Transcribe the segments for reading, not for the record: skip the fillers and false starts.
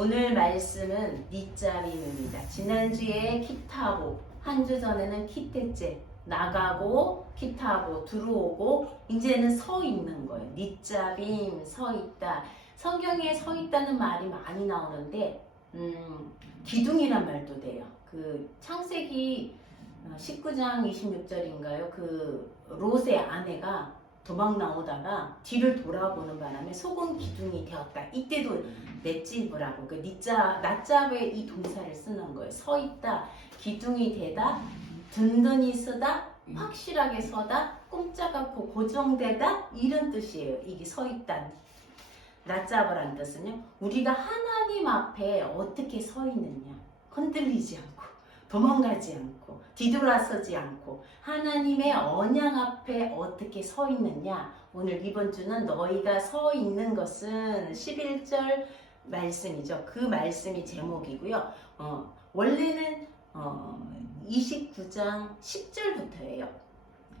오늘 말씀은 니짜빔입니다. 지난주에 키타보, 한 주 전에는 키테째, 나가고 키타보, 들어오고 이제는 서 있는 거예요. 니짜빔, 서 있다. 성경에 서 있다는 말이 많이 나오는데 기둥이란 말도 돼요. 그 창세기 19장 26절인가요? 그 롯의 아내가 도망 나오다가 뒤를 돌아보는 바람에 속은 기둥이 되었다. 이때도 맷집으라고 그 낮잡에 이 동사를 쓰는 거예요. 서 있다, 기둥이 되다, 든든히 서다, 확실하게 서다, 꼼짝 않고 고정되다 이런 뜻이에요. 이게 서 있다. 낮잡으라는 뜻은요. 우리가 하나님 앞에 어떻게 서 있느냐. 흔들리지 않고 도망가지 않고 뒤돌아서지 않고 하나님의 언약 앞에 어떻게 서 있느냐. 오늘 이번 주는 너희가 서 있는 것은 11절 말씀이죠. 그 말씀이 제목이고요. 원래는 29장 10절부터예요.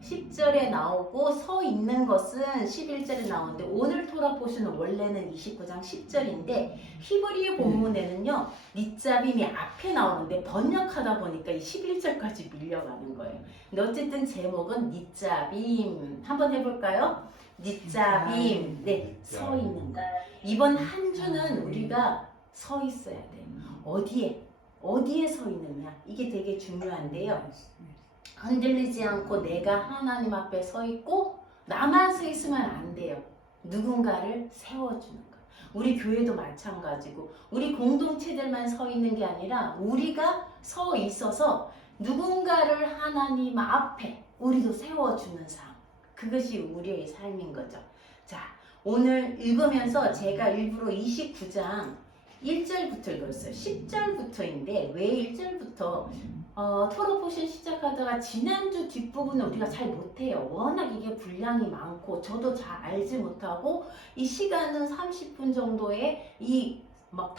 10절에 나오고 서 있는 것은 11절에 나오는데 오늘 토라 포션은 원래는 29장 10절인데 히브리 본문에는요 니짜빔이 앞에 나오는데 번역하다 보니까 이 11절까지 밀려가는 거예요. 근데 어쨌든 제목은 니짜빔 한번 해볼까요? 니짜빔. 네, 서 있는 거. 이번 한 주는 우리가 서 있어야 돼요. 어디에 서 있느냐 이게 되게 중요한데요. 흔들리지 않고 내가 하나님 앞에 서 있고 나만 서 있으면 안 돼요. 누군가를 세워주는 거예요. 우리 교회도 마찬가지고 우리 공동체들만 서 있는 게 아니라 우리가 서 있어서 누군가를 하나님 앞에 우리도 세워주는 삶. 그것이 우리의 삶인 거죠. 자, 오늘 읽으면서 제가 일부러 29장 1절부터 읽었어요. 10절부터인데 왜 1절부터 토로 포션 시작하다가 지난주 뒷부분은 우리가 잘 못해요. 워낙 이게 분량이 많고 저도 잘 알지 못하고 이 시간은 30분 정도에 이 막 5,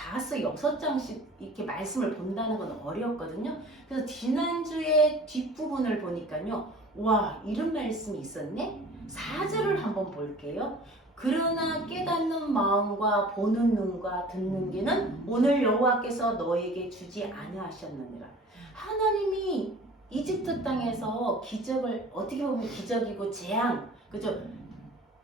6장씩 이렇게 말씀을 본다는 건 어렵거든요. 그래서 지난주에 뒷부분을 보니까요. 와, 이런 말씀이 있었네? 4절을 한번 볼게요. 그러나 깨닫는 마음과 보는 눈과 듣는 귀는 오늘 여호와께서 너에게 주지 아니하셨느니라. 하나님이 이집트 땅에서 기적을 어떻게 보면 기적이고 재앙, 그죠?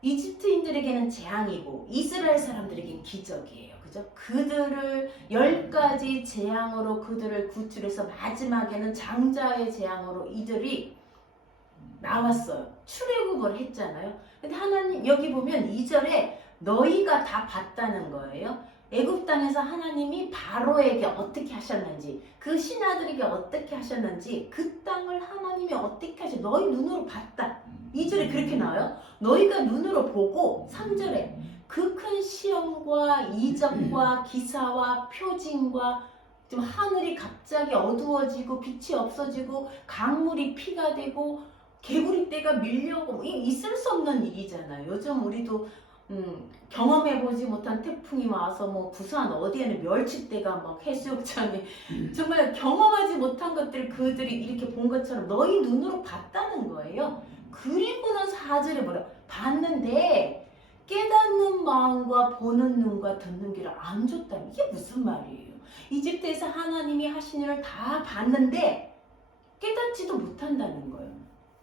이집트인들에게는 재앙이고 이스라엘 사람들에게는 기적이에요. 그죠? 그들을 10가지 재앙으로 그들을 구출해서 마지막에는 장자의 재앙으로 이들이 나왔어요. 출애굽을 했잖아요. 근데 하나님 여기 보면 2절에 너희가 다 봤다는 거예요. 애굽 땅에서 하나님이 바로에게 어떻게 하셨는지 그 신하들에게 어떻게 하셨는지 그 땅을 하나님이 어떻게 하셨는지 너희 눈으로 봤다. 2절에 그렇게 나와요. 너희가 눈으로 보고 3절에 그 큰 시험과 이적과 기사와 표징과 좀 하늘이 갑자기 어두워지고 빛이 없어지고 강물이 피가 되고 개구리떼가 밀려오고 있을 수 없는 일이잖아요. 요즘 우리도 경험해보지 못한 태풍이 와서 뭐 부산 어디에는 멸치떼가 막 해수욕장에 정말 경험하지 못한 것들 그들이 이렇게 본 것처럼 너희 눈으로 봤다는 거예요. 그리고는 4절에 뭐라 봤는데 깨닫는 마음과 보는 눈과 듣는 귀를 안 줬다면 이게 무슨 말이에요? 이집트에서 하나님이 하신 일을 다 봤는데 깨닫지도 못한다는 거예요.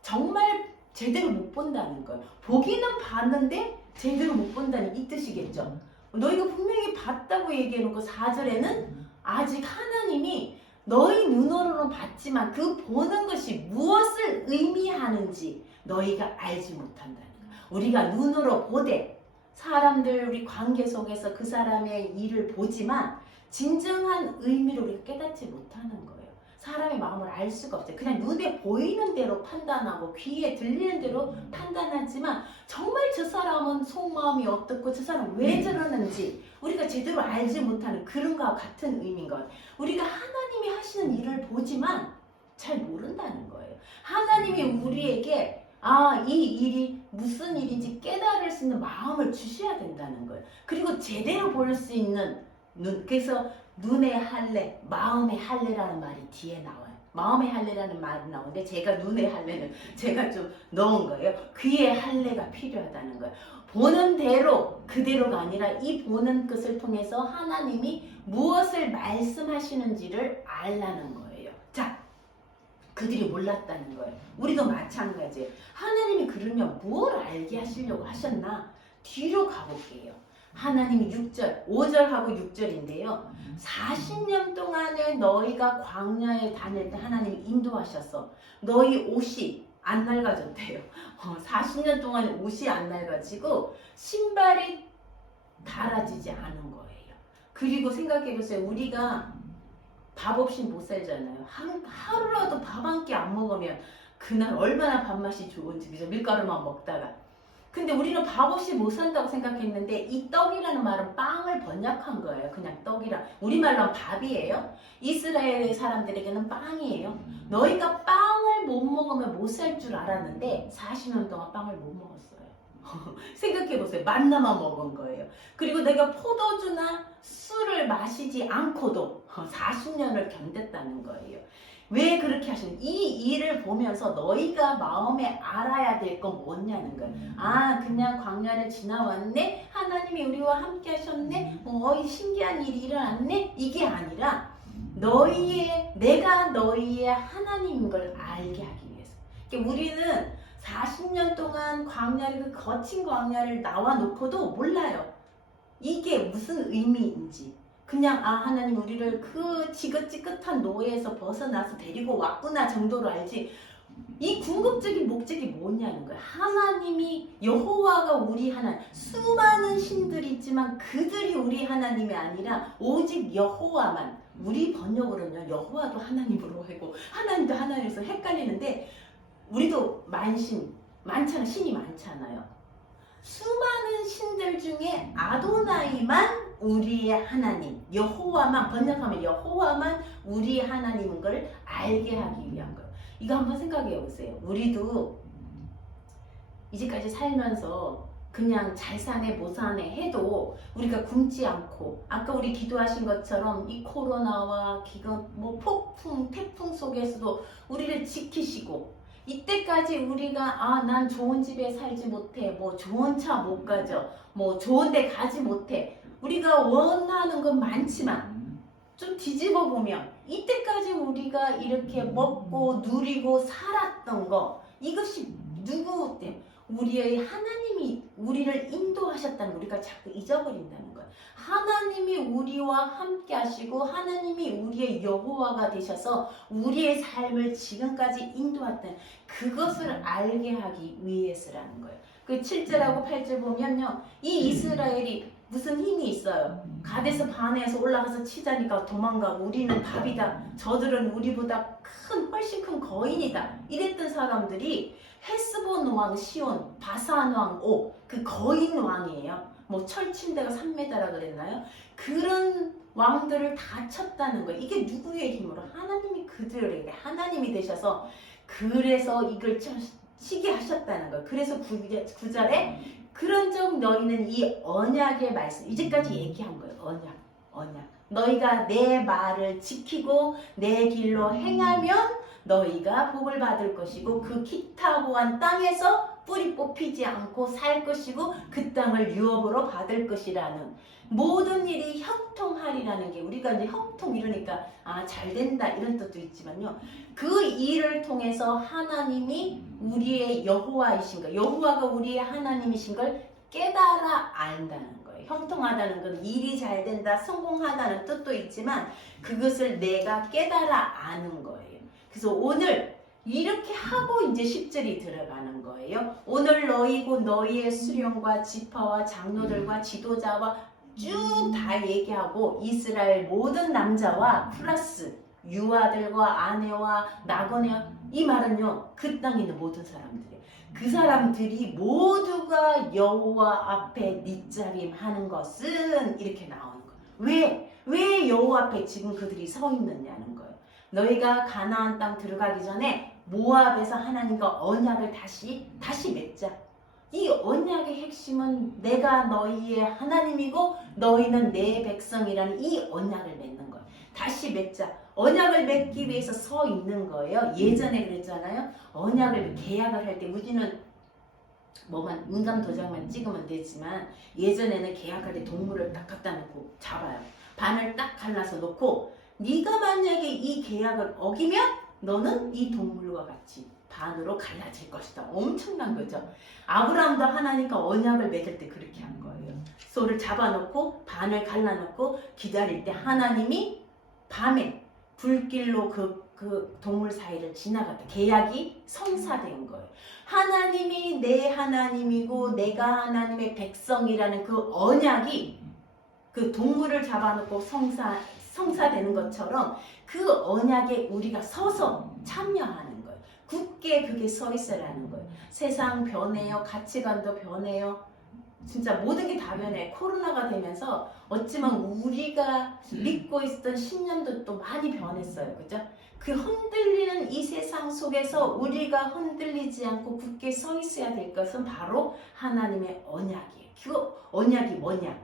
정말 제대로 못 본다는 거예요. 보기는 봤는데 제대로 못 본다는 이 뜻이겠죠. 너희가 분명히 봤다고 얘기해놓고 4절에는 아직 하나님이 너희 눈으로는 봤지만 그 보는 것이 무엇을 의미하는지 너희가 알지 못한다는 거예요. 우리가 눈으로 보되 사람들 우리 관계 속에서 그 사람의 일을 보지만 진정한 의미를 우리가 깨닫지 못하는 거예요. 사람의 마음을 알 수가 없어요. 그냥 눈에 보이는 대로 판단하고 귀에 들리는 대로 판단하지만 정말 저 사람은 속마음이 어떻고 저 사람 왜 저러는지 우리가 제대로 알지 못하는 그런 것과 같은 의미인 것. 우리가 하나님이 하시는 일을 보지만 잘 모른다는 거예요. 하나님이 우리에게 이 일이 무슨 일인지 깨달을 수 있는 마음을 주셔야 된다는 거예요. 그리고 제대로 볼 수 있는 눈. 그래서 눈의 할례, 마음의 할례라는 말이 뒤에 나와요. 마음의 할례라는 말이 나오는데 제가 눈의 할례는 제가 좀 넣은 거예요. 귀의 할례가 필요하다는 거예요. 보는 대로 그대로가 아니라 이 보는 것을 통해서 하나님이 무엇을 말씀하시는지를 알라는 거예요. 자, 그들이 몰랐다는 거예요. 우리도 마찬가지예요. 하나님이 그러면 뭘 알게 하시려고 하셨나? 뒤로 가볼게요. 하나님이 6절, 5절하고 6절인데요. 40년 동안에 너희가 광야에 다닐 때 하나님이 인도하셨어. 너희 옷이 안 낡아졌대요. 40년 동안에 옷이 안 낡아지고 신발이 닳아지지 않은 거예요. 그리고 생각해보세요. 우리가 밥 없이 못 살잖아요. 하루라도 밥 한 끼 안 먹으면 그날 얼마나 밥맛이 좋은지, 그죠? 밀가루만 먹다가. 근데 우리는 밥 없이 못 산다고 생각했는데 이 떡이라는 말은 빵을 번역한 거예요. 그냥 떡이라. 우리말로는 밥이에요. 이스라엘 사람들에게는 빵이에요. 너희가 빵을 못 먹으면 못 살 줄 알았는데 40년 동안 빵을 못 먹었어요. 생각해보세요. 만나만 먹은 거예요. 그리고 내가 포도주나 술을 마시지 않고도 40년을 견뎠다는 거예요. 왜 그렇게 하시는? 이 일을 보면서 너희가 마음에 알아야 될 건 뭐냐는 거예요. 아, 그냥 광야를 지나왔네? 하나님이 우리와 함께 하셨네? 신기한 일이 일어났네? 이게 아니라 내가 너희의 하나님인 걸 알게 하기 위해서. 그러니까 우리는 40년 동안 광야를, 그 거친 광야를 나와 놓고도 몰라요. 이게 무슨 의미인지. 그냥 하나님 우리를 그 지긋지긋한 노예에서 벗어나서 데리고 왔구나 정도로 알지. 이 궁극적인 목적이 뭐냐는 거야. 하나님이 여호와가 우리 하나님. 수많은 신들이 있지만 그들이 우리 하나님이 아니라 오직 여호와만. 우리 번역으로는 여호와도 하나님으로 하고 하나님도 하나님에서 헷갈리는데 우리도 많잖아. 신이 많잖아요. 수많은 신들 중에 아도나이만 우리의 하나님, 여호와만, 번역하면 여호와만 우리의 하나님인 걸 알게 하기 위한 거예요. 이거 한번 생각해 보세요. 우리도 이제까지 살면서 그냥 잘 사네 못 사네 해도 우리가 굶지 않고, 아까 우리 기도하신 것처럼 이 코로나와 기근, 폭풍, 태풍 속에서도 우리를 지키시고, 이때까지 우리가 난 좋은 집에 살지 못해, 좋은 차 못 가져, 좋은 데 가지 못해, 우리가 원하는 건 많지만 좀 뒤집어 보면 이때까지 우리가 이렇게 먹고 누리고 살았던 거, 이것이 누구 때문에? 우리의 하나님이 우리를 인도하셨다는 거 우리가 자꾸 잊어버린다는 거예요. 하나님이 우리와 함께 하시고 하나님이 우리의 여호와가 되셔서 우리의 삶을 지금까지 인도했다는 그것을 알게 하기 위해서라는 거예요. 그 7절하고 8절 보면요. 이 이스라엘이 무슨 힘이 있어요. 가데스 바네에서 올라가서 치자니까 도망가고 우리는 밥이다. 저들은 우리보다 훨씬 큰 거인이다. 이랬던 사람들이 헤스본 왕 시온, 바산 왕 옥, 그 거인 왕이에요. 철침대가 3m라 그랬나요? 그런 왕들을 다 쳤다는 거예요. 이게 누구의 힘으로? 하나님이 그들에게 하나님이 되셔서 그래서 이걸 치게 하셨다는 거예요. 그래서 9절에 그런즉 너희는 이 언약의 말씀, 이제까지 얘기한 거예요. 언약. 너희가 내 말을 지키고 내 길로 행하면 너희가 복을 받을 것이고 그 기타고한 땅에서 뿌리 뽑히지 않고 살 것이고 그 땅을 유업으로 받을 것이라는, 모든 일이 형통하리라는 게, 우리가 이제 형통 이러니까 잘 된다 이런 뜻도 있지만요. 그 일을 통해서 하나님이 우리의 여호와이신 거, 여호와가 우리의 하나님이신 걸 깨달아 안다는 거예요. 형통하다는 건 일이 잘 된다, 성공하다는 뜻도 있지만 그것을 내가 깨달아 아는 거예요. 그래서 오늘 이렇게 하고 이제 10절이 들어가는 거예요. 오늘 너희고 너희의 수령과 지파와 장로들과 지도자와 쭉 다 얘기하고 이스라엘 모든 남자와 플러스 유아들과 아내와 나그네와, 이 말은요 그 땅에 있는 모든 사람들이, 그 사람들이 모두가 여호와 앞에 닛자림하는 것은 이렇게 나오는 거예요. 왜 여호와 앞에 지금 그들이 서 있느냐는 거예요. 너희가 가나안 땅 들어가기 전에 모압에서 하나님과 언약을 다시 맺자. 이 언약의 핵심은 내가 너희의 하나님이고 너희는 내 백성이라는 이 언약을 맺는 거예요. 다시 맺자. 언약을 맺기 위해서 서 있는 거예요. 예전에 그랬잖아요. 언약을 계약을 할 때 우리는 뭐만 인감 도장만 찍으면 되지만 예전에는 계약할 때 동물을 딱 갖다 놓고 잡아요. 반을 딱 갈라서 놓고 네가 만약에 이 계약을 어기면 너는 이 동물과 같이 반으로 갈라질 것이다. 엄청난 거죠. 아브라함도 하나님과 언약을 맺을 때 그렇게 한 거예요. 소를 잡아놓고 반을 갈라놓고 기다릴 때 하나님이 밤에 불길로 그 동물 사이를 지나갔다. 계약이 성사된 거예요. 하나님이 내 하나님이고 내가 하나님의 백성이라는 그 언약이 그 동물을 잡아놓고 성사되는 것처럼 그 언약에 우리가 서서 참여하는 거예요. 굳게 그게 서 있으라는 거예요. 세상 변해요. 가치관도 변해요. 진짜 모든 게 다 변해. 코로나가 되면서 어찌만 우리가 믿고 있었던 신념도 또 많이 변했어요. 그죠? 그 흔들리는 이 세상 속에서 우리가 흔들리지 않고 굳게 서 있어야 될 것은 바로 하나님의 언약이에요. 그 언약이 뭐냐?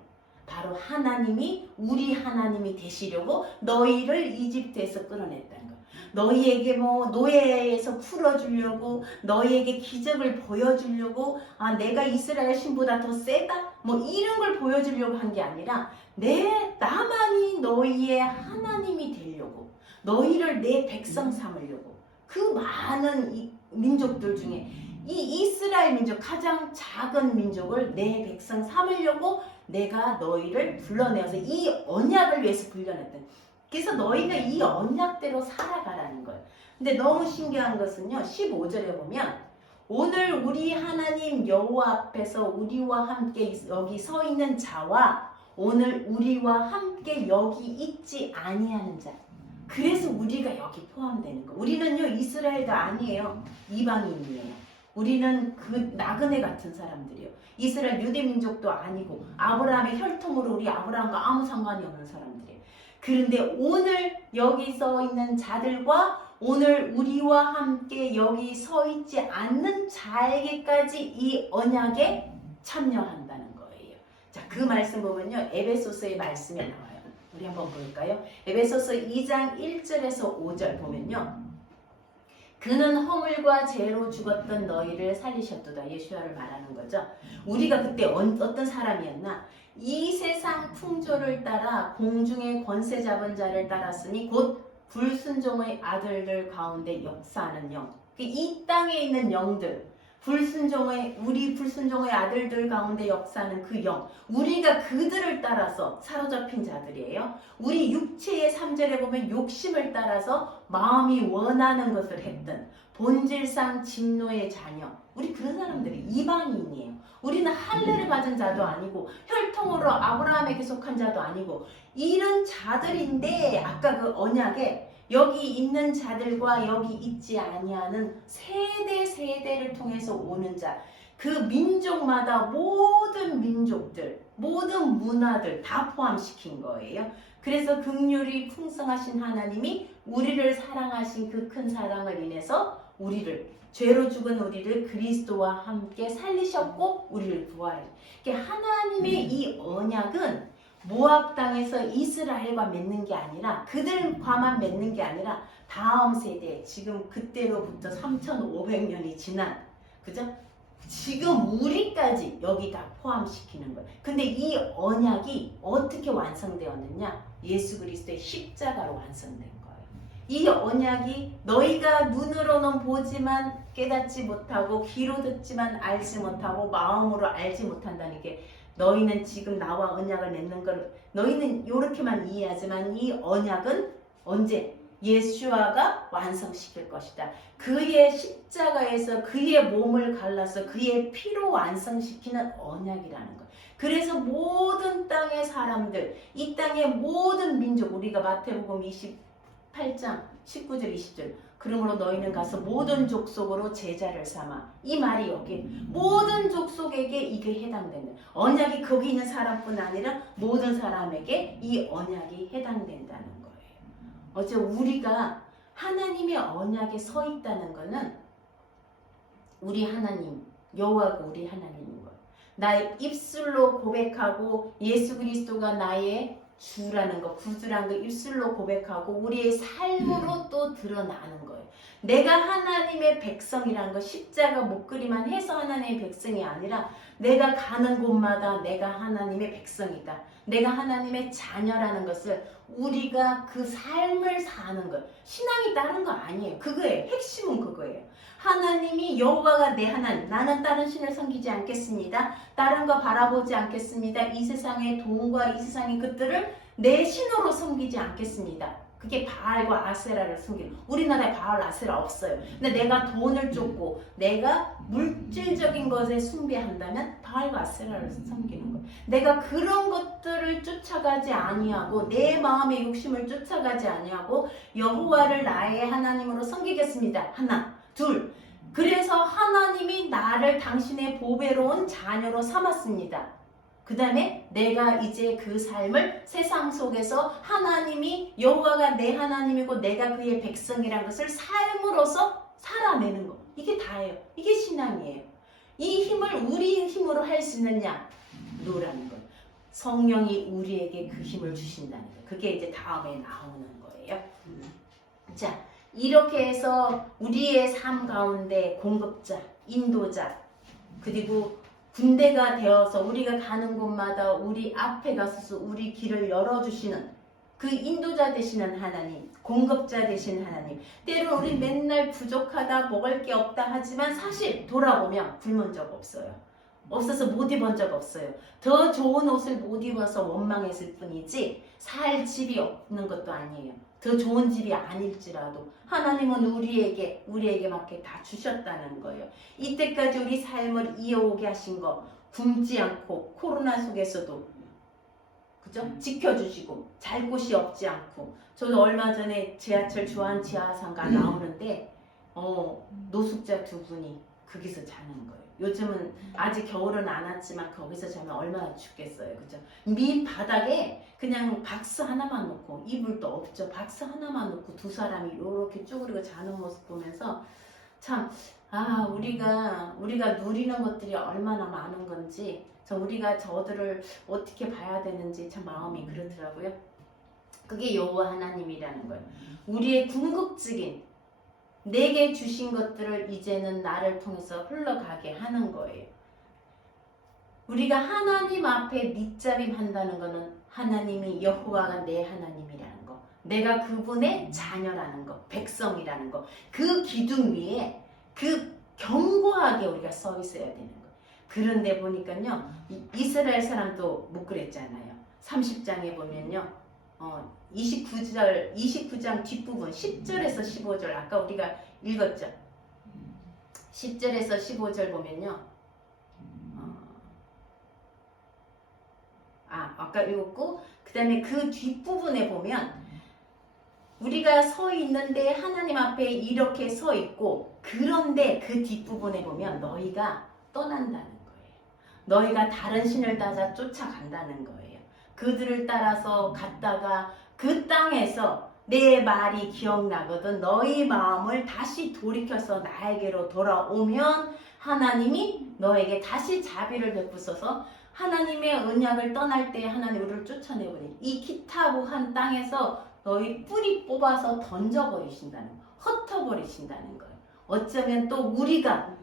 바로 하나님이 우리 하나님이 되시려고 너희를 이집트에서 끌어냈다는 거예요. 너희에게 뭐 노예에서 풀어주려고 너희에게 기적을 보여주려고 내가 이스라엘 신보다 더 세다? 뭐 이런 걸 보여주려고 한 게 아니라 나만이 너희의 하나님이 되려고 너희를 내 백성 삼으려고 그 많은 이 민족들 중에 이 이스라엘 민족 가장 작은 민족을 내 백성 삼으려고 내가 너희를 불러내어서 이 언약을 위해서 불러냈다. 그래서 너희가 이 언약대로 살아가라는 거예요. 근데 너무 신기한 것은요. 15절에 보면 오늘 우리 하나님 여호와 앞에서 우리와 함께 여기 서 있는 자와 오늘 우리와 함께 여기 있지 아니하는 자. 그래서 우리가 여기 포함되는 거예요. 우리는요 이스라엘도 아니에요. 이방인이에요. 우리는 그 나그네 같은 사람들이에요. 이스라엘 유대 민족도 아니고 아브라함의 혈통으로 우리 아브라함과 아무 상관이 없는 사람들이에요. 그런데 오늘 여기 서 있는 자들과 오늘 우리와 함께 여기 서 있지 않는 자에게까지 이 언약에 참여한다는 거예요. 자, 그 말씀 보면요. 에베소서의 말씀에 나와요. 우리 한번 볼까요? 에베소서 2장 1절에서 5절 보면요. 그는 허물과 죄로 죽었던 너희를 살리셨도다. 예수야를 말하는 거죠. 우리가 그때 어떤 사람이었나? 이 세상 풍조를 따라 공중의 권세 잡은 자를 따랐으니 곧 불순종의 아들들 가운데 역사하는 영. 이 땅에 있는 영들, 우리 불순종의 아들들 가운데 역사하는 그 영. 우리가 그들을 따라서 사로잡힌 자들이에요. 우리 육체의 3절에 보면 욕심을 따라서 마음이 원하는 것을 했던 본질상 진노의 자녀. 우리 그런 사람들이 이방인이에요. 우리는 할례를 받은 자도 아니고 혈통으로 아브라함에게 속한 자도 아니고 이런 자들인데 아까 그 언약에 여기 있는 자들과 여기 있지 아니하는 세대를 통해서 오는 자, 그 민족마다 모든 민족들, 모든 문화들 다 포함시킨 거예요. 그래서 긍휼이 풍성하신 하나님이 우리를 사랑하신 그 큰 사랑을 인해서 죄로 죽은 우리를 그리스도와 함께 살리셨고 우리를 부활하셨어요. 하나님의 이 언약은 모압 땅에서 이스라엘과 맺는 게 아니라 그들과만 맺는 게 아니라 다음 세대 지금 그때로부터 3,500년이 지난 그죠? 지금 우리까지 여기 다 포함시키는 거예요. 근데 이 언약이 어떻게 완성되었느냐? 예수 그리스도의 십자가로 완성된 거예요. 이 언약이 너희가 눈으로는 보지만 깨닫지 못하고 귀로 듣지만 알지 못하고 마음으로 알지 못한다는 게 너희는 지금 나와 언약을 맺는 걸 너희는 이렇게만 이해하지만 이 언약은 언제? 예수아가 완성시킬 것이다. 그의 십자가에서 그의 몸을 갈라서 그의 피로 완성시키는 언약이라는 거예요. 그래서 모든 땅의 사람들, 이 땅의 모든 민족, 우리가 마태복음 28장 19절 20절 그러므로 너희는 가서 모든 족속으로 제자를 삼아. 이 말이 여기 모든 족속에게 이게 해당된다. 언약이 거기 있는 사람뿐 아니라 모든 사람에게 이 언약이 해당된다는 거예요. 어째 우리가 하나님의 언약에 서 있다는 것은 우리 하나님 여호와가 우리 하나님인 거예요. 나의 입술로 고백하고 예수 그리스도가 나의 주라는 거, 구주라는 거 입술로 고백하고 우리의 삶으로 또 드러나는 거예요. 내가 하나님의 백성이라는 거, 십자가 목걸이만 해서 하나님의 백성이 아니라 내가 가는 곳마다 내가 하나님의 백성이다. 내가 하나님의 자녀라는 것을 우리가 그 삶을 사는 거예요. 신앙이 다른 거 아니에요. 그거예요. 핵심은 그거예요. 하나님이 여호와가 내 하나님, 나는 다른 신을 섬기지 않겠습니다. 다른 거 바라보지 않겠습니다. 이 세상의 돈과 이 세상의 것들을 내 신으로 섬기지 않겠습니다. 그게 바알과 아세라를 섬기는. 우리나라에 바알 아세라 없어요. 근데 내가 돈을 쫓고 내가 물질적인 것에 숭배한다면 바알과 아세라를 섬기는 거예요. 내가 그런 것들을 쫓아가지 아니하고 내 마음의 욕심을 쫓아가지 아니하고 여호와를 나의 하나님으로 섬기겠습니다. 하나, 둘. 그래서 하나님이 나를 당신의 보배로운 자녀로 삼았습니다. 그 다음에 내가 이제 그 삶을 세상 속에서 하나님이 여호와가 내 하나님이고 내가 그의 백성이라는 것을 삶으로서 살아내는 거. 이게 다예요. 이게 신앙이에요. 이 힘을 우리 힘으로 할 수 있느냐? 노라는 거예요. 성령이 우리에게 그 힘을 주신다는 거예요. 그게 이제 다음에 나오는 거예요. 자, 이렇게 해서 우리의 삶 가운데 공급자, 인도자, 그리고 군대가 되어서 우리가 가는 곳마다 우리 앞에 가서 우리 길을 열어주시는 그 인도자 되시는 하나님, 공급자 되신 하나님. 때로 우리 맨날 부족하다, 먹을 게 없다 하지만 사실 돌아보면 굶은 적 없어요. 없어서 못 입은 적 없어요. 더 좋은 옷을 못 입어서 원망했을 뿐이지 살 집이 없는 것도 아니에요. 더 좋은 집이 아닐지라도 하나님은 우리에게 맞게 다 주셨다는 거예요. 이때까지 우리 삶을 이어오게 하신 거 굶지 않고 코로나 속에서도 그죠? 지켜주시고 잘 곳이 없지 않고 저도 얼마 전에 지하철 주한 지하상가 나오는데 노숙자 두 분이 거기서 자는 거예요. 요즘은 아직 겨울은 안 왔지만 거기서 자면 얼마나 춥겠어요. 그죠? 밑바닥에 그냥 박스 하나만 놓고 이불도 없죠. 박스 하나만 놓고 두 사람이 이렇게 쭈그리고 자는 모습 보면서 참 우리가 누리는 것들이 얼마나 많은 건지 우리가 저들을 어떻게 봐야 되는지 참 마음이 그렇더라고요. 그게 여호와 하나님이라는 거예요. 우리의 궁극적인 내게 주신 것들을 이제는 나를 통해서 흘러가게 하는 거예요. 우리가 하나님 앞에 밑잡임 한다는 것은 하나님이 여호와가 내 하나님이라는 거, 내가 그분의 자녀라는 거, 백성이라는 거, 그 기둥 위에 그 견고하게 우리가 서 있어야 되는 거. 그런데 보니까요, 이스라엘 사람도 못 그랬잖아요. 30장에 보면요. 29장 뒷부분 10절에서 15절 아까 우리가 읽었죠. 10절에서 15절 보면요. 아까 읽었고 그 다음에 그 뒷부분에 보면 우리가 서 있는데 하나님 앞에 이렇게 서 있고 그런데 그 뒷부분에 보면 너희가 떠난다는 거예요. 너희가 다른 신을 따라 쫓아간다는 거예요. 그들을 따라서 갔다가 그 땅에서 내 말이 기억나거든 너희 마음을 다시 돌이켜서 나에게로 돌아오면 하나님이 너에게 다시 자비를 베푸셔서 하나님의 언약을 떠날 때 하나님 우리를 쫓아내버리니 이 기타부한 땅에서 너희 뿌리 뽑아서 던져버리신다는 거예요. 흩어버리신다는 거예요. 어쩌면 또 우리가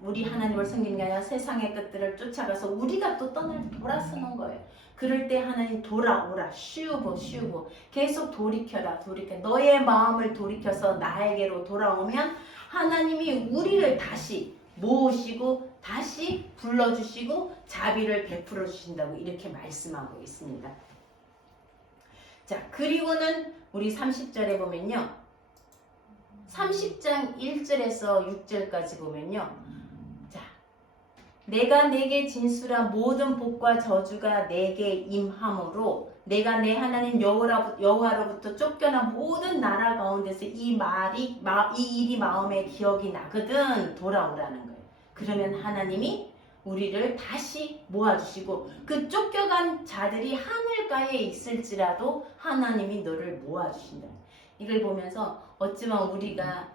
우리 하나님을 섬기는 게 아니라 세상의 것들을 쫓아가서 우리가 또 돌아서는 거예요. 그럴 때 하나님 돌아오라 쉬우고 계속 돌이켜라 너의 마음을 돌이켜서 나에게로 돌아오면 하나님이 우리를 다시 모으시고 다시 불러주시고 자비를 베풀어 주신다고 이렇게 말씀하고 있습니다. 자, 그리고는 우리 30절에 보면요. 30장 1절에서 6절까지 보면요. 자, 내가 내게 진술한 모든 복과 저주가 내게 임함으로 내가 내 하나님 여호와로부터 쫓겨난 모든 나라 가운데서 이 일이 마음에 기억이 나거든 돌아오라는 거예요. 그러면 하나님이 우리를 다시 모아주시고 그 쫓겨간 자들이 하늘가에 있을지라도 하나님이 너를 모아주신다. 이걸 보면서 어쩌면 우리가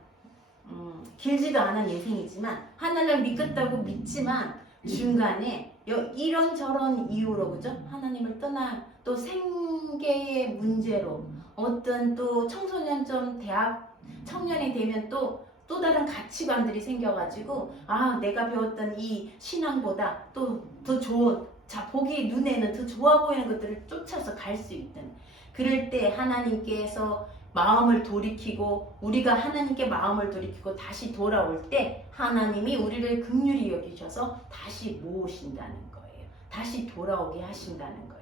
길지도 않은 인생이지만 하나님을 믿겠다고 믿지만 중간에 이런저런 이유로 그죠? 하나님을 떠나 또 생계의 문제로 어떤 또 청소년점 대학 청년이 되면 또 다른 가치관들이 생겨가지고 내가 배웠던 이 신앙보다 또 더 좋은 보기 눈에는 더 좋아 보이는 것들을 쫓아서 갈 수 있는 그럴 때 하나님께서 마음을 돌이키고 우리가 하나님께 마음을 돌이키고 다시 돌아올 때 하나님이 우리를 긍휼히 여기셔서 다시 모으신다는 거예요. 다시 돌아오게 하신다는 거예요.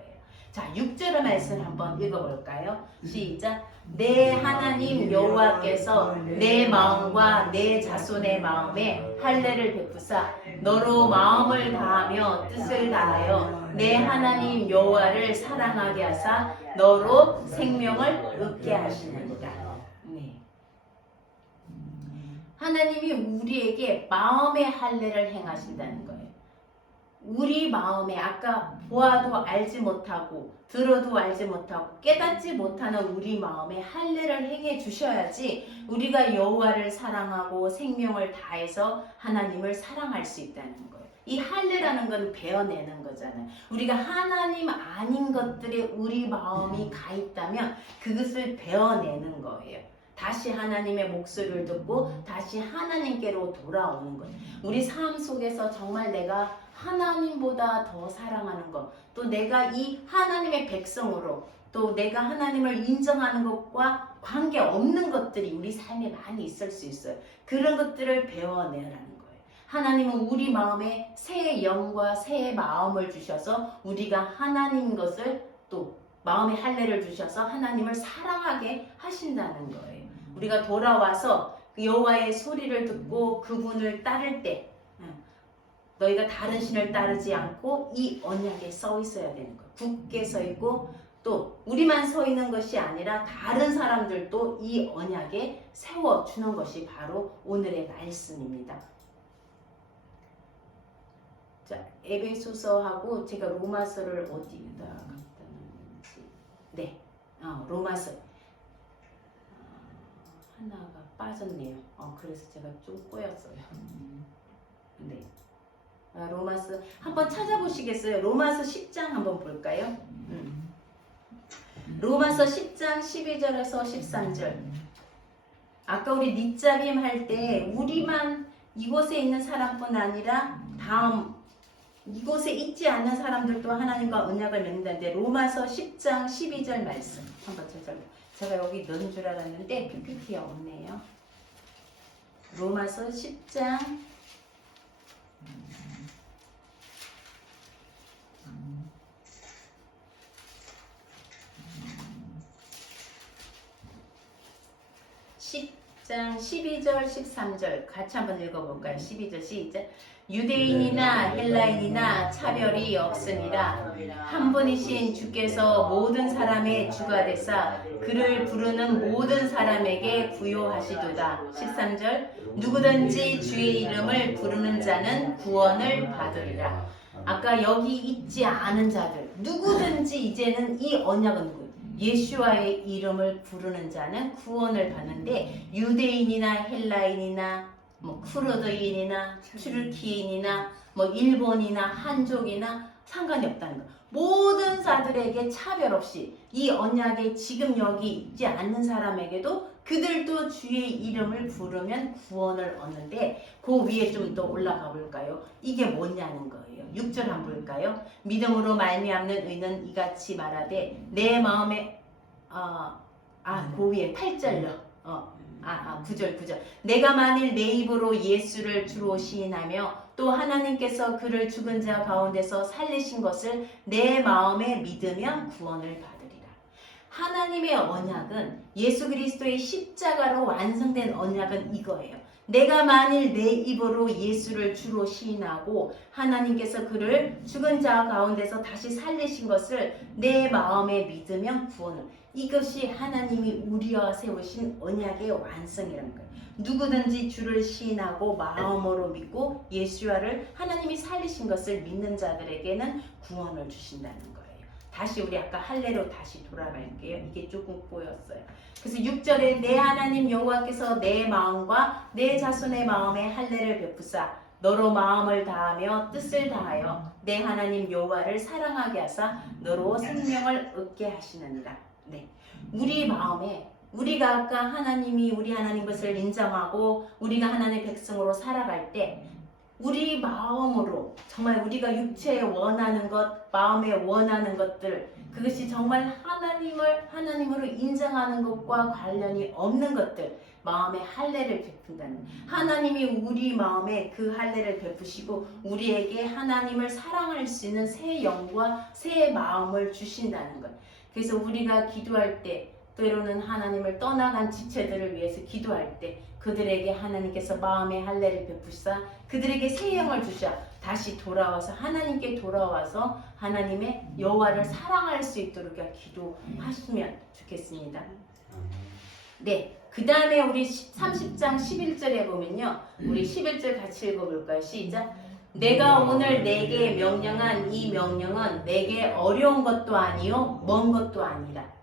자, 6절의 말씀 한번 읽어볼까요? 시작. 내 하나님 여호와께서 내 마음과 내 자손의 마음에 할례를 베푸사 너로 마음을 다하며 뜻을 다하여 내 하나님 여호와를 사랑하게 하사 너로 생명을 얻게 하시느니라. 네. 하나님이 우리에게 마음의 할례를 행하신다는 거예요. 우리 마음에 아까 보아도 알지 못하고 들어도 알지 못하고 깨닫지 못하는 우리 마음에 할례를 행해 주셔야지 우리가 여호와를 사랑하고 생명을 다해서 하나님을 사랑할 수 있다는 거예요. 이 할례라는 건 베어내는 거잖아요. 우리가 하나님 아닌 것들에 우리 마음이 가 있다면 그것을 베어내는 거예요. 다시 하나님의 목소리를 듣고 다시 하나님께로 돌아오는 거예요. 우리 삶 속에서 정말 내가 하나님보다 더 사랑하는 것, 또 내가 이 하나님의 백성으로 또 내가 하나님을 인정하는 것과 관계없는 것들이 우리 삶에 많이 있을 수 있어요. 그런 것들을 배워내라는 거예요. 하나님은 우리 마음에 새 영과 새 마음을 주셔서 우리가 하나님 것을 또 마음의 할례를 주셔서 하나님을 사랑하게 하신다는 거예요. 우리가 돌아와서 여호와의 소리를 듣고 그분을 따를 때 너희가 다른 신을 따르지 않고 이 언약에 서 있어야 되는 거예요. 굳게 서 있고 또 우리만 서 있는 것이 아니라 다른 사람들도 이 언약에 세워주는 것이 바로 오늘의 말씀입니다. 자, 에베소서하고 제가 로마서를 어디다 갖다 놨는지 네, 로마서 하나가 빠졌네요. 그래서 제가 좀 꼬였어요. 네. 로마서 한번 찾아보시겠어요? 로마서 10장 한번 볼까요? 로마서 10장 12절에서 13절. 아까 우리 닛자빔 할 때 우리만 이곳에 있는 사람뿐 아니라 다음 이곳에 있지 않는 사람들도 하나님과 언약을 맺는다는데 로마서 10장 12절 말씀 한번 찾아볼게요. 제가 여기 넣은 줄 알았는데 PPT가 없네요. 로마서 10장 10장 12절 13절 같이 한번 읽어볼까요? 12절 시작. 유대인이나 헬라인이나 차별이 없으니라 한 분이신 주께서 모든 사람의 주가 되사 그를 부르는 모든 사람에게 부요하시도다. 13절 누구든지 주의 이름을 부르는 자는 구원을 받으리라. 아까 여기 있지 않은 자들 누구든지 이제는 이 언약은 누구예요? 예수와의 이름을 부르는 자는 구원을 받는데 유대인이나 헬라인이나 쿠르드인이나 튀르키인이나 일본이나 한족이나 상관이 없다는 거. 모든 자들에게 차별 없이 이 언약에 지금 여기 있지 않는 사람에게도 그들도 주의 이름을 부르면 구원을 얻는데 그 위에 좀 더 올라가 볼까요? 이게 뭐냐는 거예요. 6절 한번 볼까요? 믿음으로 말미암는 의는 이같이 말하되 내 마음에 그 위에 8절요. 9절. 내가 만일 내 입으로 예수를 주로 시인하며 또 하나님께서 그를 죽은 자 가운데서 살리신 것을 내 마음에 믿으면 구원을 받으리라. 하나님의 언약은 예수 그리스도의 십자가로 완성된 언약은 이거예요. 내가 만일 내 입으로 예수를 주로 시인하고 하나님께서 그를 죽은 자 가운데서 다시 살리신 것을 내 마음에 믿으면 구원을. 이것이 하나님이 우리와 세우신 언약의 완성이라는 거예요. 누구든지 주를 시인하고 마음으로 믿고 예수와를 하나님이 살리신 것을 믿는 자들에게는 구원을 주신다는 거예요. 다시 우리 아까 할례로 다시 돌아갈게요. 이게 조금 꼬였어요. 그래서 6절에 내 하나님 여호와께서 내 마음과 내 자손의 마음에 할례를 베푸사 너로 마음을 다하며 뜻을 다하여 내 하나님 여호와를 사랑하게 하사 너로 생명을 얻게 하시느니라. 네, 우리 마음에 우리가 아까 하나님이 우리 하나님 것을 인정하고 우리가 하나님의 백성으로 살아갈 때 우리 마음으로 정말 우리가 육체에 원하는 것, 마음에 원하는 것들 그것이 정말 하나님으로 인정하는 것과 관련이 없는 것들 마음에 할례를 베푼다는 하나님이 우리 마음에 그 할례를 베푸시고 우리에게 하나님을 사랑할 수 있는 새 영과 새 마음을 주신다는 것. 그래서 우리가 기도할 때 때로는 하나님을 떠나간 지체들을 위해서 기도할 때 그들에게 하나님께서 마음의 할례를 베푸사 그들에게 새 영을 주셔 다시 돌아와서 하나님께 돌아와서 하나님의 여호와를 사랑할 수 있도록 기도하시면 좋겠습니다. 네, 그 다음에 우리 30장 11절에 보면요. 우리 11절 같이 읽어볼까요? 시작! 내가 오늘 내게 명령한 이 명령은 내게 어려운 것도 아니요 먼 것도 아니라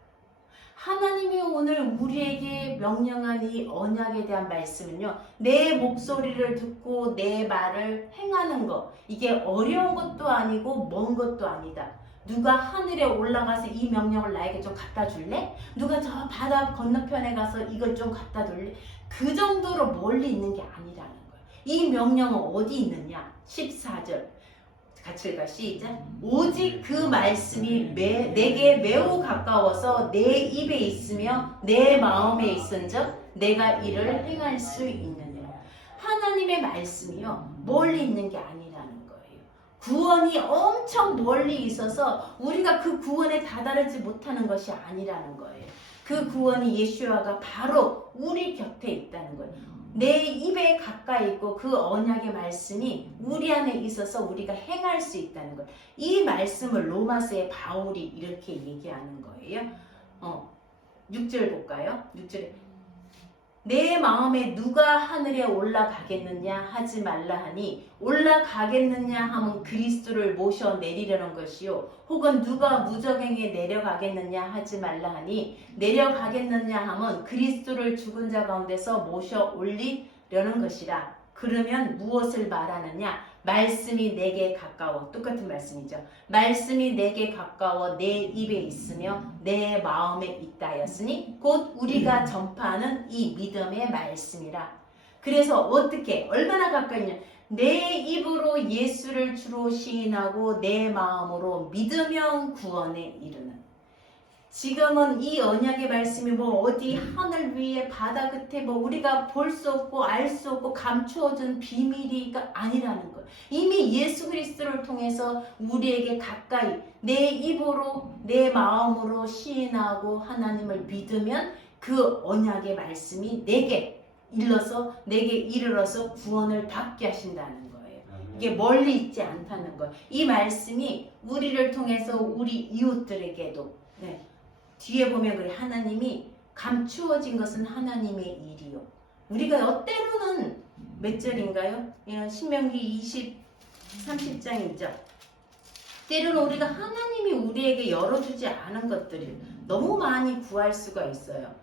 하나님이 오늘 우리에게 명령한 이 언약에 대한 말씀은요. 내 목소리를 듣고 내 말을 행하는 것 이게 어려운 것도 아니고 먼 것도 아니다. 누가 하늘에 올라가서 이 명령을 나에게 좀 갖다 줄래? 누가 저 바다 건너편에 가서 이걸 좀 갖다 줄래? 그 정도로 멀리 있는 게 아니라는 거예요. 이 명령은 어디 있느냐? 14절 같이 읽어 시작. 오직 그 말씀이 내게 매우 가까워서 내 입에 있으며 내 마음에 있은즉 내가 이를 행할 수 있느니라. 하나님의 말씀이요 멀리 있는 게 아니라는 거예요. 구원이 엄청 멀리 있어서 우리가 그 구원에 다다르지 못하는 것이 아니라는 거예요. 그 구원이 예수와가 바로 우리 곁에 있다는 거예요. 내 입에 가까이 있고 그 언약의 말씀이 우리 안에 있어서 우리가 행할 수 있다는 것. 이 말씀을 로마서의 바울이 이렇게 얘기하는 거예요. 6절 볼까요? 6절에 내 마음에 누가 하늘에 올라가겠느냐 하지 말라 하니 올라가겠느냐 하면 그리스도를 모셔 내리려는 것이요 혹은 누가 무저갱에 내려가겠느냐 하지 말라 하니 내려가겠느냐 하면 그리스도를 죽은 자 가운데서 모셔 올리려는 것이라. 그러면 무엇을 말하느냐? 말씀이 내게 가까워. 똑같은 말씀이죠. 말씀이 내게 가까워 내 입에 있으며 내 마음에 있다 하였으니 곧 우리가 전파하는 이 믿음의 말씀이라. 그래서 어떻게 얼마나 가까이 있냐? 내 입으로 예수를 주로 시인하고 내 마음으로 믿으면 구원에 이르는. 지금은 이 언약의 말씀이 뭐 어디 하늘 위에 바다 끝에 뭐 우리가 볼 수 없고 알 수 없고 감추어진 비밀이가 아니라는 거예요. 이미 예수 그리스도를 통해서 우리에게 가까이 내 입으로 내 마음으로 시인하고 하나님을 믿으면 그 언약의 말씀이 내게 이르러서 구원을 받게 하신다는 거예요. 이게 멀리 있지 않다는 거예요. 이 말씀이 우리를 통해서 우리 이웃들에게도 뒤에 보면 그래 하나님이 감추어진 것은 하나님의 일이요. 우리가 때로는 몇 절인가요? 신명기 30장이죠. 때로는 우리가 하나님이 우리에게 열어주지 않은 것들이 너무 많이 구할 수가 있어요.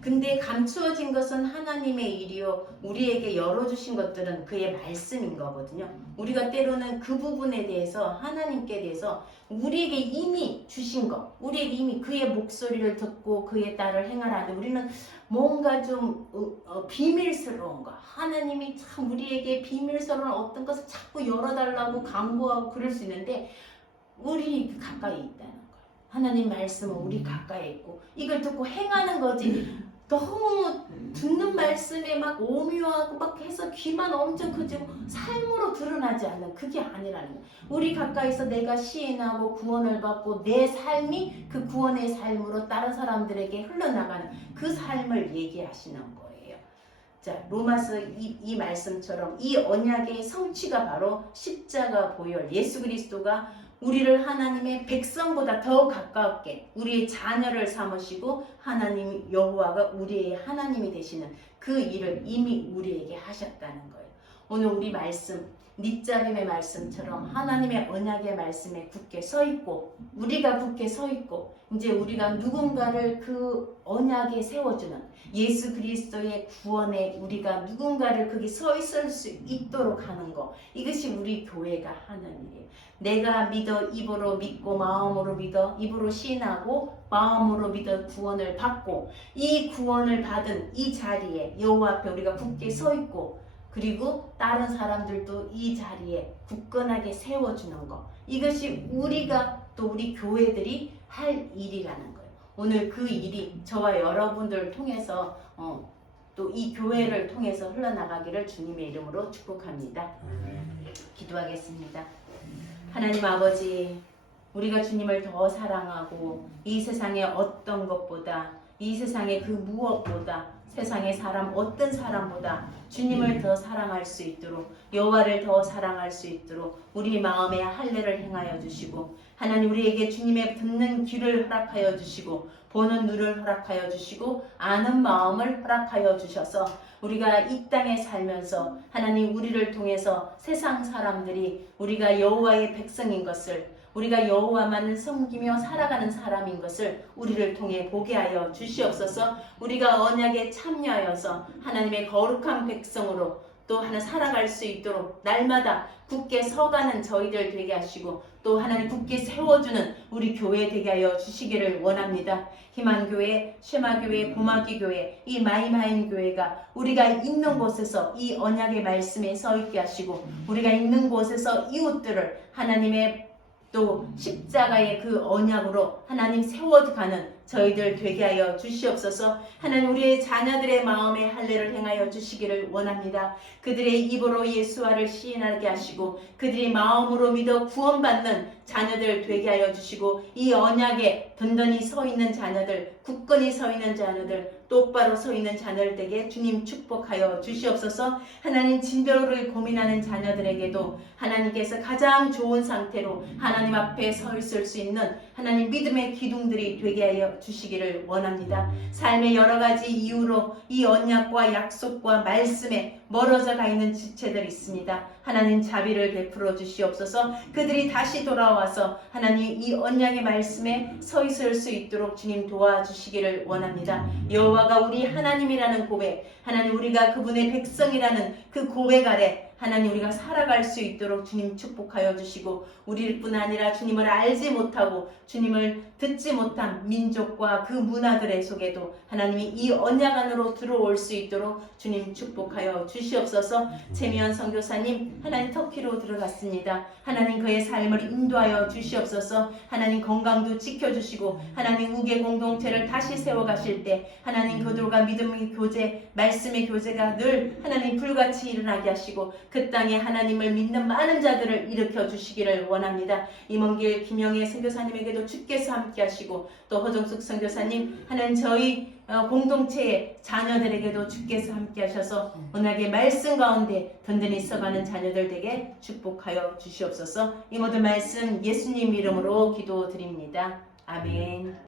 근데 감추어진 것은 하나님의 일이요 우리에게 열어주신 것들은 그의 말씀인 거거든요. 우리가 때로는 그 부분에 대해서 하나님께 대해서 우리에게 이미 주신 것 우리에게 이미 그의 목소리를 듣고 그의 딸을 행하라는데 우리는 뭔가 좀 비밀스러운 거 하나님이 참 우리에게 비밀스러운 어떤 것을 자꾸 열어달라고 강구하고 그럴 수 있는데 우리 가까이 있다는 거예요. 하나님 말씀은 우리 가까이 있고 이걸 듣고 행하는 거지. 너무 듣는 말씀에 막 오묘하고 막 해서 귀만 엄청 크지고 삶으로 드러나지 않는 그게 아니라는 거예요. 우리 가까이서 내가 시인하고 구원을 받고 내 삶이 그 구원의 삶으로 다른 사람들에게 흘러나가는 그 삶을 얘기하시는 거예요. 자, 로마서 이 말씀처럼 이 언약의 성취가 바로 십자가 보혈 예수 그리스도가 우리를 하나님의 백성보다 더 가깝게 우리의 자녀를 삼으시고 하나님 여호와가 우리의 하나님이 되시는 그 일을 이미 우리에게 하셨다는 거예요. 오늘 우리 말씀 닛자림의 말씀처럼 하나님의 언약의 말씀에 굳게 서 있고 우리가 굳게 서 있고 이제 우리가 누군가를 그 언약에 세워주는 예수 그리스도의 구원에 우리가 누군가를 거기 서 있을 수 있도록 하는 거 이것이 우리 교회가 하는 일이에요. 내가 믿어 입으로 믿고 마음으로 믿어 입으로 시인하고 마음으로 믿어 구원을 받고 이 구원을 받은 이 자리에 여호와 앞에 우리가 굳게 서 있고 그리고 다른 사람들도 이 자리에 굳건하게 세워주는 것 이것이 우리가 또 우리 교회들이 할 일이라는 거예요. 오늘 그 일이 저와 여러분들을 통해서 또 이 교회를 통해서 흘러나가기를 주님의 이름으로 축복합니다. 기도하겠습니다. 하나님 아버지, 우리가 주님을 더 사랑하고 이 세상의 어떤 것보다 이 세상의 그 무엇보다 세상의 사람 어떤 사람보다 주님을 더 사랑할 수 있도록 여호와를 더 사랑할 수 있도록 우리 마음에 할례를 행하여 주시고 하나님 우리에게 주님의 듣는 귀를 허락하여 주시고 보는 눈을 허락하여 주시고 아는 마음을 허락하여 주셔서 우리가 이 땅에 살면서 하나님 우리를 통해서 세상 사람들이 우리가 여호와의 백성인 것을 우리가 여호와만을 섬기며 살아가는 사람인 것을 우리를 통해 보게 하여 주시옵소서. 우리가 언약에 참여하여서 하나님의 거룩한 백성으로 또 하나 살아갈 수 있도록 날마다 굳게 서가는 저희들 되게 하시고 또 하나님 굳게 세워주는 우리 교회 되게 하여 주시기를 원합니다. 희망교회, 쉐마교회, 보마기교회, 이 마이마인 교회가 우리가 있는 곳에서 이 언약의 말씀에 서 있게 하시고 우리가 있는 곳에서 이웃들을 하나님의 또 십자가의 그 언약으로 하나님 세워가는 저희들 되게 하여 주시옵소서. 하나님 우리의 자녀들의 마음에 할례를 행하여 주시기를 원합니다. 그들의 입으로 예수와를 시인하게 하시고 그들이 마음으로 믿어 구원받는 자녀들 되게 하여 주시고 이 언약에 든든히 서 있는 자녀들, 굳건히 서 있는 자녀들, 똑바로 서 있는 자녀들에게 주님 축복하여 주시옵소서. 하나님 진로를 고민하는 자녀들에게도 하나님께서 가장 좋은 상태로 하나님 앞에 서 있을 수 있는 하나님 믿음의 기둥들이 되게 하여 주시기를 원합니다. 삶의 여러 가지 이유로 이 언약과 약속과 말씀에 멀어져 가 있는 지체들이 있습니다. 하나님 자비를 베풀어 주시옵소서. 그들이 다시 돌아와서 하나님 이 언약의 말씀에 서 있을 수 있도록 주님 도와주시기를 원합니다. 여호와가 우리 하나님이라는 고백, 하나님 우리가 그분의 백성이라는 그 고백 아래 하나님 우리가 살아갈 수 있도록 주님 축복하여 주시고 우리일 뿐 아니라 주님을 알지 못하고 주님을 듣지 못한 민족과 그 문화들의 속에도 하나님이 이 언약 안으로 들어올 수 있도록 주님 축복하여 주시옵소서. 최미연 선교사님 하나님 터키로 들어갔습니다. 하나님 그의 삶을 인도하여 주시옵소서. 하나님 건강도 지켜주시고 하나님 우계 공동체를 다시 세워가실 때 하나님 그들과 믿음의 교제 말씀의 교제가 늘 하나님 불같이 일어나게 하시고 그 땅에 하나님을 믿는 많은 자들을 일으켜 주시기를 원합니다. 임원길 김영애 선교사님에게도 주께서 함께 하시고 또 허정숙 선교사님 하나님 저희 공동체의 자녀들에게도 주께서 함께 하셔서 언약의 말씀 가운데 든든히 서가는 자녀들 되게 축복하여 주시옵소서. 이 모든 말씀 예수님 이름으로 기도드립니다. 아멘.